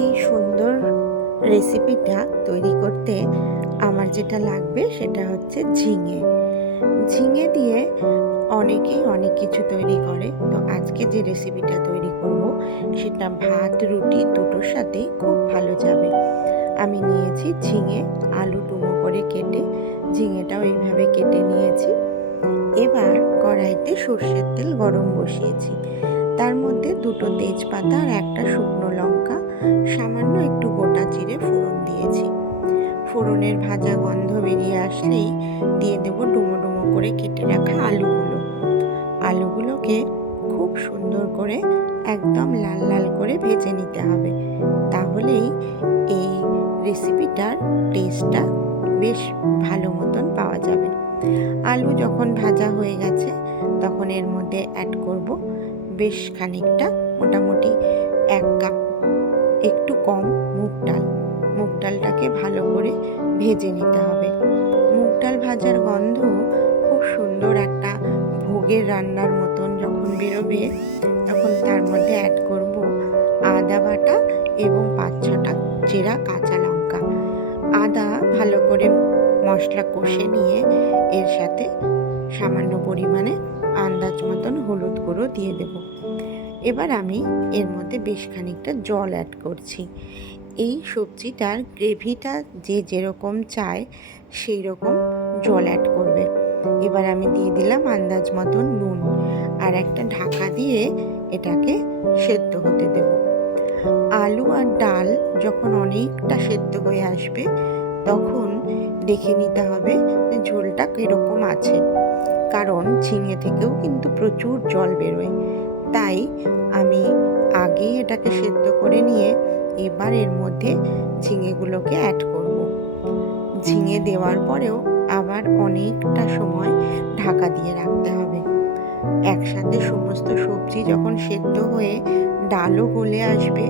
এই সুন্দর রেসিপিটা তৈরি করতে আমার যেটা লাগবে সেটা হচ্ছে ঝিঙে। ঝিঙে দিয়ে অনেকেই অনেক কিছু তৈরি করে, তো আজকে যে রেসিপিটা তৈরি করব সেটা ভাত রুটি দুটোর সাথেই খুব ভালো যাবে। আমি নিয়েছি ঝিঙে, আলু ডুমো করে কেটে ঝিঙেটাও এইভাবে কেটে নিয়েছি। এবার কড়াইতে সর্ষের তেল গরম বসিয়েছি, তার মধ্যে দুটো তেজপাতা আর একটা শুকনো লঙ্কা, সামান্য একটু গোটা জিরে ফোড়ন দিয়েছি। ফোড়নের ভাজা গন্ধ বেরিয়ে আসলেই দিয়ে দেব ডুমো ডুমো করে কেটে রাখা আলুগুলোকে খুব সুন্দর করে একদম লাল লাল করে ভেজে নিতে হবে, তাহলেই এই রেসিপিটার টেস্টটা বেশ ভালো মতন পাওয়া যাবে। আলু যখন ভাজা হয়ে গেছে তখন এর মধ্যে অ্যাড করব বেশ খানিকটা, মোটামুটি 1 কাপ একটু কম মুগ ডালটাকে ভালো করে ভেজে নিতে হবে। মুগ ডাল ভাজার গন্ধ খুব সুন্দর একটা ভোগের রান্নার মতন যখন বেরোবে, তখন তার মধ্যে অ্যাড করব আদা বাটা এবং 5-6টা চেরা কাঁচা লঙ্কা। আদা ভালো করে মশলা কষে নিয়ে এর সাথে সামান্য পরিমাণে আন্দাজ মতন হলুদ গুঁড়ো দিয়ে দেব। এবার আমি এর মধ্যে বেশ খানিকটা জল অ্যাড করছি। এই সবজিটার গ্রেভিটা যে যেরকম চায় সেই রকম জল অ্যাড করবে। এবার আমি দিয়ে দিলাম আন্দাজ মতন নুন, আর একটা ঢাকা দিয়ে এটাকে সেদ্ধ হতে দেব। আলু আর ডাল যখন অনেকটা সেদ্ধ হয়ে আসবে তখন দেখে নিতে হবে যে ঝোলটা কীরকম আছে, কারণ ঝিঙে থেকেও কিন্তু প্রচুর জল বেরোয়। তাই আমি আগেই এটাকে সেদ্ধ করে নিয়ে এবার এর মধ্যে ঝিঙেগুলোকে অ্যাড করব। ঝিঙে দেওয়ার পরেও আবার অনেকটা সময় ঢাকা দিয়ে রাখতে হবে। একসাথে সমস্ত সবজি যখন সেদ্ধ হয়ে ডালও গলে আসবে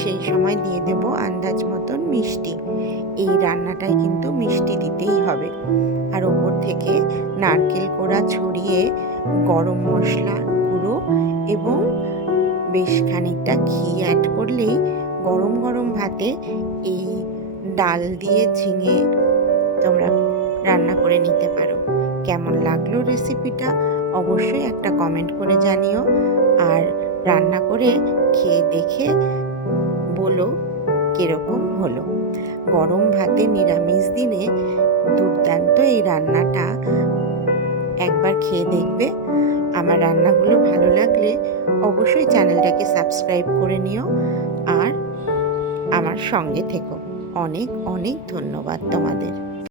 সেই সময় দিয়ে দেব আন্দাজ মতন মিষ্টি। এই রান্নাটায় কিন্তু মিষ্টি দিতেই হবে। আর ওপর থেকে নারকেল কোড়া ছড়িয়ে গরম মশলা গুঁড়ো এবং বেশ খানিকটা ঘি অ্যাড করলেই গরম গরম ভাতে এই ডাল দিয়ে ঝিঙে তোমরা রান্না করে নিতে পারো। কেমন লাগলো রেসিপিটা অবশ্যই একটা কমেন্ট করে জানিও, আর রান্না করে খেয়ে দেখে বলো কীরকম হলো। গরম ভাতে নিরামিষ দিনে দুর্দান্ত এই রান্নাটা একবার খেয়ে দেখবে। আমার রান্নাগুলো ভালো লাগলে অবশ্যই চ্যানেলটাকে সাবস্ক্রাইব করে নিও আর আমার সঙ্গে থেকো। অনেক অনেক ধন্যবাদ তোমাদের।